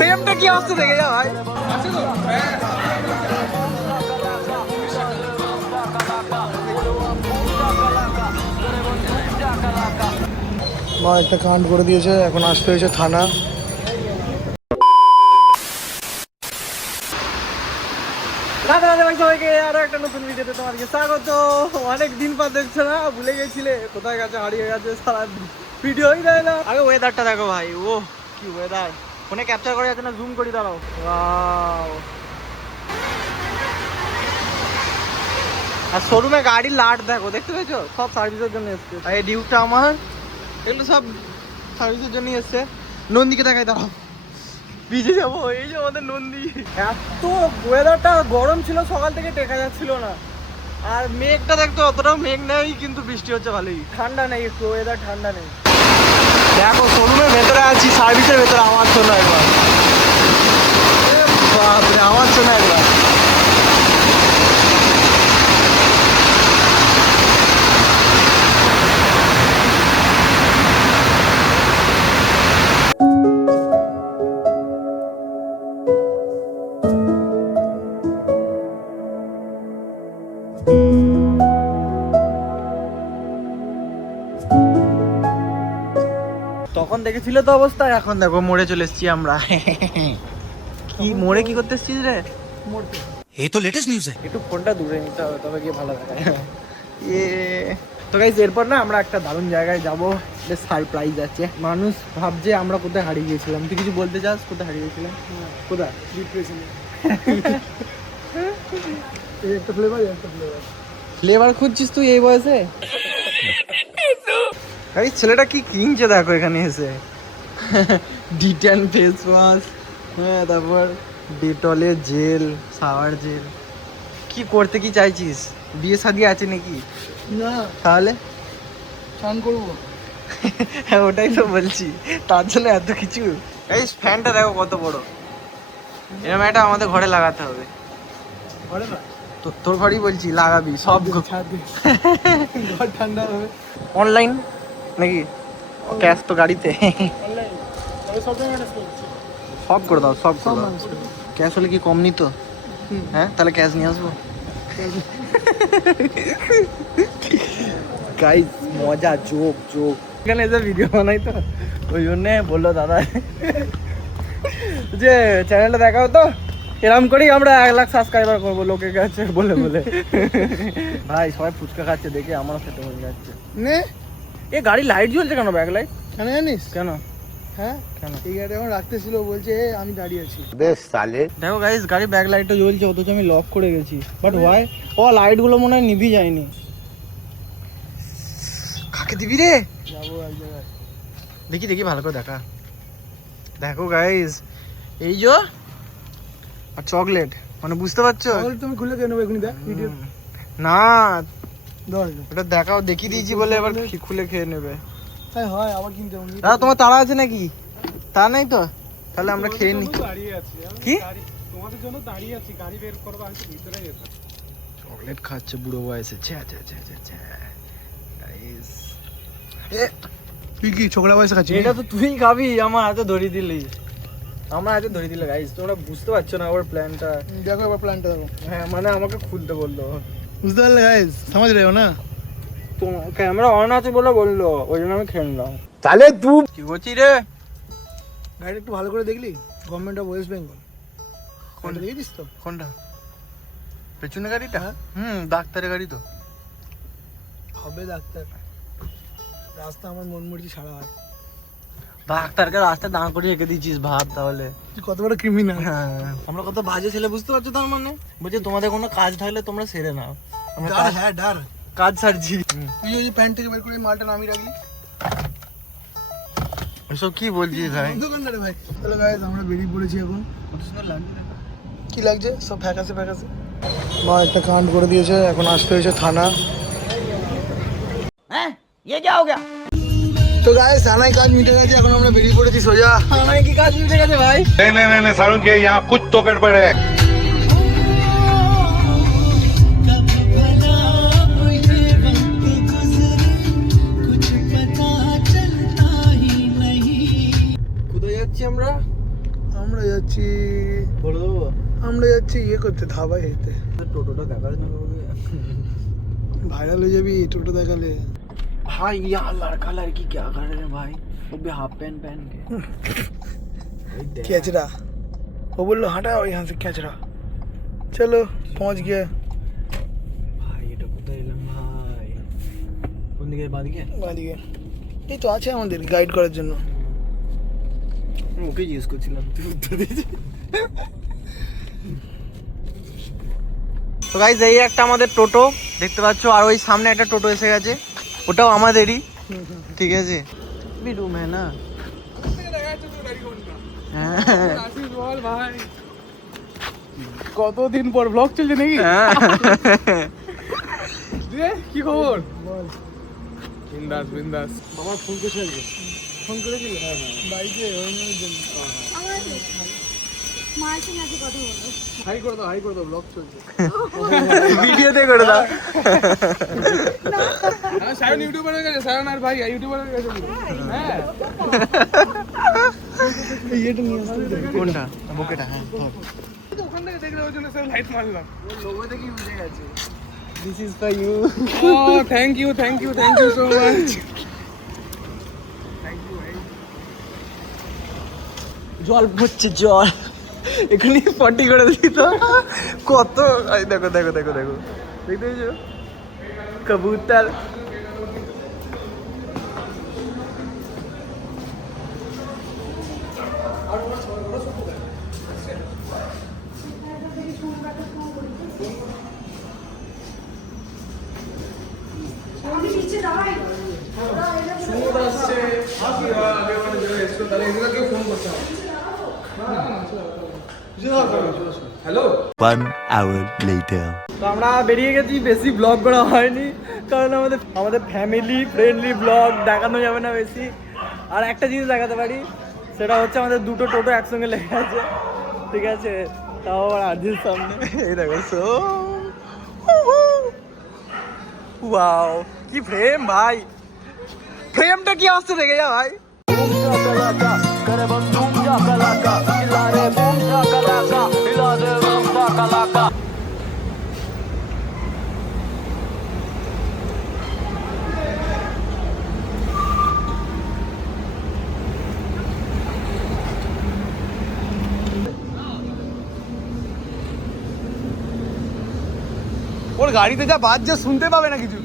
ফ্রেমটা কি আসছে দেখে যা ভাই। মা একটা কাণ্ড করে দিয়েছে, এখন আসতে হয়েছে থানা। সবাইকে আরো একটা নতুন ভিডিওতে তোমাদেরকে স্বাগত। অনেক দিন পর দেখছো না, ভুলে গেছিলে কোথায় গেছে, হারিয়ে গেছে, সারা ভিডিওই দেয় না। আগে ওয়েদারটা দেখো ভাই, ও কি ওয়েদার, ফোনে ক্যাপচার করে যাচ্ছে না, জুম করে দাঁড়াও। ওয়াও। আর শোরুমে গাড়ির লাট দেখো, দেখতে পেয়েছো, সব সার্ভিসের জন্য এসছে। আর এই ডিউকটা আমার, এগুলো সব সার্ভিসের জন্যই এসছে। নন্দীকে দেখাই দাঁড়াও, ভিজে যাবো। এই যে আমাদের নন্দী। এত ওয়েদারটা গরম ছিল, সকাল থেকে টেকা যাচ্ছিল না। আর মেঘটা দেখতো, অতটাও মেঘ নেই, কিন্তু বৃষ্টি হচ্ছে ভালোই। ঠান্ডা নেই, একটু ওয়েদার ঠান্ডা নেই। দেখো শোরুমের ভেতরে আছি, সার্ভিসের ভেতরে আওয়াজ শোনো একবার, বাপরে আওয়াজ শোনো একবার। তখন দেখেছিল তো অবস্থা, এখন দেখো মোড়ে চলে এসেছি আমরা। কি মোড়ে কি করতে এসেছিস রে? এই তো লেটেস্ট নিউজ একটু ফোনটা দূরে নিতে হবে, তবে গিয়ে ভালো দেখায়। তো গাইস, এরপর না আমরা একটা দারুণ জায়গায় যাবো, সারপ্রাইজ আছে। মানুষ ভাবছে আমরা কোথায় হারিয়ে গেছিলাম। তুই কিছু বলতে চাস? কোথায় হারিয়ে গেছিলাম? কোথায়? ডিপ্রেশনে। একটা ফ্লেভার, একটা ফ্লেভার। ফ্লেভার খুঁজছিস তুই এই বয়সে? গাইস ছেলেটা কি কিনছে দেখো এখানে এসে। ডিটেন ফেস ওয়াশ, হ্যাঁ, তারপর ডেটলের জেল, শাওয়ার জেল। কি করতে কি চাইছিস? বিয়ে শাদী আছে নাকি? না। তাহলে স্নান করবো। হ্যাঁ ওটাই তো বলছি, তার জন্য এত কিছু। এই ফ্যানটা দেখো কত বড়, এরকম একটা আমাদের ঘরে লাগাতে হবে। ঘরে না, তোর ঘরেই বলছি লাগাবি। সব ঘর ঠান্ডা হবে। অনলাইন নাকি ক্যাশ? তো গাড়িতে সব করে দাও, সব করে দাও। ক্যাশ হলে কি কম নিত? হ্যাঁ তাহলে ক্যাশ নিয়ে আসবো। গাইস মজা, জোক জোক। এখানে এসে ভিডিও বানাই তো, ওই জন্যে বললো দাদা যে চ্যানেলটা দেখাও তো, এরকম করেই আমরা 1 লাখ সাবস্ক্রাইবার করবো লোকের কাছে বলে বলে। ভাই সবাই ফুচকা খাচ্ছে দেখে আমারও খেতে মনে যাচ্ছে। নে এ গাড়ি লাইট জ্বলছে কেন? ব্যাক লাইট কেন জানিস? কেন? হ্যাঁ কেন? এই গাড়ি এখন রাখতেছিল, বলছে আমি দাঁড়িয়ে আছি। বেশ সালে। দেখো গাইস, গাড়ি ব্যাক লাইটটা জ্বলছে, অথচ আমি লক করে গেছি। But why? ও লাইট গুলো মনে হয় নিভি যায়নি। কাকে দিবি রে? যাবো এক জায়গায়, দেখি দেখি ভালো করে দেখা। দেখো গাইস, এই যে আর চকলেট, মানে বুঝতে পারছো? তুমি খুলে কেন এখনই দেখ ভিডিও। না ওটা দেখাও, দেখিয়ে দিয়েছি বলে এবার খুলে খেয়ে নেবে। তাই হয়, আবার কিনতে হবে। দাদা তোমার তাড়া আছে নাকি? তা নাই তো, তাহলে আমরা খেয়ে নি। কি তোমাদের জন্য দাঁড়িয়ে আছি, গাড়ি বের করব, আমি ভিতরে যেতে। চকলেট খাচ্ছে বুড়ো বয়সে। গাইস এ তুই কি ছোকরা বয়সে খাচ্ছিস? এটা তো তুই খাবি, আমার হাতে ধরিয়ে দিলি। আমার হাতে ধরিয়ে দিলে গাইস, তোমরা বুঝতে পারছো না ওর প্ল্যানটা। দেখো এবার প্ল্যানটা দেখো। হ্যাঁ মানে আমাকে খুলতে বললো, বুঝতে পারলে গাইস? সমাজ রেও না, তো ক্যামেরা অন আছে বলে বললো, ওই জন্য আমি খেয়ে নিলাম। তাহলে তুই কি করছিস রে? গাড়ি একটু ভালো করে দেখলি? Government of West Bengal. কোনটা দেখেছিস তো? কোনটা? পেছনে গাড়িটা? ডাক্তারের গাড়ি তো হবে। ডাক্তার রাস্তা আমার মন মর্জি সারা হয়। ডাক্তারকে রাস্তায় দাঁড় করে রেখে দিয়েছিস, ভাব তাহলে কত বড় ক্রিমিনাল। আমরা কত বাজে ছেলে, বুঝতে পারছো? তার মানে বলছে তোমাদের কোনো কাজ থাকলে তোমরা সেরে নাও। আমরা কাজ সারছি। তুই ওই প্যান্ট থেকে বের করে মালটা নামিয়ে রাখলি, এসব কি বলছিস ভাই? দোকানদারে ভাই। তাহলে গাইস আমরা বেরিয়ে পড়েছি এখন। কত সুন্দর লাগছে, কি লাগছে সব ফ্যাকাসে ফ্যাকাসে। মা একটা কাণ্ড করে দিয়েছে, এখন আসতে হয়েছে থানা। হ্যাঁ ये क्या हो गया? তো গাইস থানায় কাজ মিটে গেছে, এখন আমরা বেরিয়ে পড়েছি সোজা। থানায় কি কাজ মিটে গেছে ভাই? नहीं सारुण के यहाँ कुछ तो गड़बड़ है। কোথায় যাচ্ছি আমরা? আমরা যাচ্ছি বলে দেবো আমরা যাচ্ছি ইয়ে করতে ধাবা খেতে। টোটোটা দেখাস না ভাইরাল হয়ে যাবি টোটো দেখালে। भाई यार लड़का लड़की क्या कर रहे हैं भाई, वो भी हाफ पैंट पहन के। कैचरा वो बोल लो हटाओ यहाँ से कैचरा। चलो पहुँच गया भाई এটা কোথায় এলাম ভাই, কোন দিকে বাদিকে? বাদিকে। এই তো আছে আমাদের গাইড করার জন্য। ওকে জিজ্ঞেস করছিলাম, তুই উত্তর দিয়েছিস। তো গাইস এই একটা আমাদের টোটো দেখতে পাচ্ছ, আর ওই সামনে একটা টোটো এসে গেছে, ওটাও আমাদেরই। ঠিক আছে भी रूम है ना। কতদিন পর ব্লগ চলছে নাকি? কি খবর? বিন্দাস বিন্দাস। বাবা ফোন করছে, ফোন করেছিল বাইকে মার্চিং আছে কথা বলবো। হাই করে দাও ব্লগ চলছে। ভিডিওতে করে দাও। হ্যাঁ সায়ন ইউটিউবার হয়ে গেছে, সায়ন আর ভাই ইউটিউবার হয়ে গেছে। হ্যাঁ এইটা নিয়ে আসতে কোনটা? বুকেটা? হ্যাঁ ওখান থেকে দেখলে ওই জন্য স্যার লাইট মারলাম। লোগো দেখি বুঝে গেছে। This is for you. ও থ্যাংক ইউ সো মাচ। জল পড়ছে জল, এখানে পটি করে দিই তো কত। এই দেখো দেখো দেখো দেখো, দেখতে পেয়েছো কবুতর। আমি নিচে দাঁড়াই। One hour later. তো আমরা বেরিয়ে গেছি, বেশি ব্লগ করা হয়নি কারণ আমাদের ফ্যামিলি ফ্রেন্ডলি ব্লগ দেখানো যাবে না বেশি। আর একটা জিনিস দেখাতে পারি, সেটা হচ্ছে আমাদের দুটো টোটো একসঙ্গে লেগে আছে, ঠিক আছে, তাও আবার আর্জির সামনে। এই দেখো সো ওয়াও, কি ফ্রেম ভাই, ফ্রেমটা কি আসতে দেখে যা ভাই। ওর গাড়িতে যা বাজছে শুনতে পাবে না কিছু।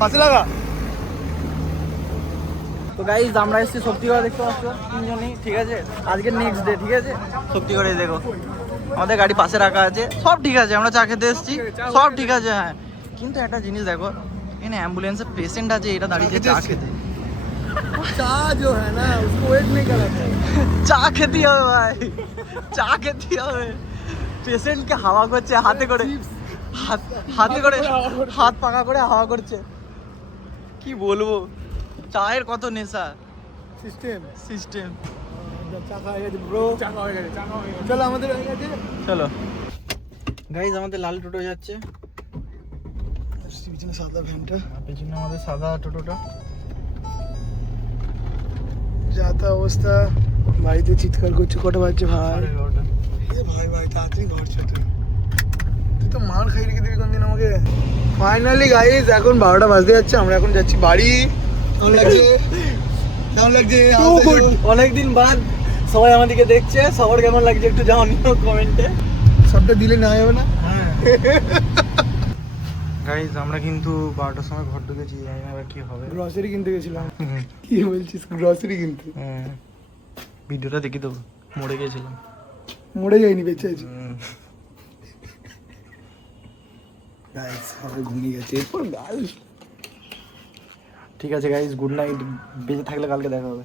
পাশে লাগা। তো গাইজ আমরা এসেছি শক্তিগড়, দেখতে পাচ্ছ তিনজনই, ঠিক আছে, আজকে নেক্সট ডে, ঠিক আছে। শক্তিগড়ে দেখো আমাদের গাড়ি পাশে রাখা আছে, সব ঠিক আছে, আমরা চা খেতে এসেছি, সব ঠিক আছে। হ্যাঁ কিন্তু একটা জিনিস দেখো, এখানে অ্যাম্বুলেন্সের পেশেন্ট আছে, এটা দাঁড়িয়ে চা খেতে। চা जो है ना उसको वेट नहीं कराता है। চা খেতে হবে ভাই, চা খেতে হবে। পেশেন্টকে হাওয়া করছে হাতে করে, হাতে করে হাত পাকা করে হাওয়া করছে। কি বলবো, চায়ের কত নেশা। সিস্টেম চা খাওয়া গেছে ব্রো, চা খাওয়া গেছে। চলো আমাদের হয়ে গেছে। চলো গাইজ, আমাদের লাল টোটো যাচ্ছে, পিছনে সাদা ভ্যানটা, আর পেছনে আমাদের সাদা টোটোটা। যাতা অবস্থা, বাড়িতে চিৎকার করছে। কটা বাজছে ভাই? 11:30। এ ভাই তাড়াতাড়ি ঘর ছোট, তুই তো মার খাই রেখে দিবি কোনদিন আমাকে। ফাইনালি গাইজ এখন 12টা বাজতে যাচ্ছে, আমরা এখন যাচ্ছি বাড়ি। কেমন লাগছে? অনেকদিন বাদ সবাই আমাদেরকে দেখছে, সবার কেমন লাগছে একটু জানিও কমেন্টে। সবটা দিলে না যাবে না। গাইজ আমরা কিন্তু 12টার সময় ঘর ঢুকেছি, জানি না এবার কি হবে। গ্রসারি কিনতে গেছিলাম। কি বলছিস? গ্রসারি কিনতে? ভিডিওটা দেখি তো, মরে গেছিলাম। মরে যায়নি, বেঁচে আছি। গাইজ সবাই ঘুমিয়ে গেছে, এরপর গাল। ঠিক আছে গাইজ, গুড নাইট, বেঁচে থাকলে কালকে দেখা হবে।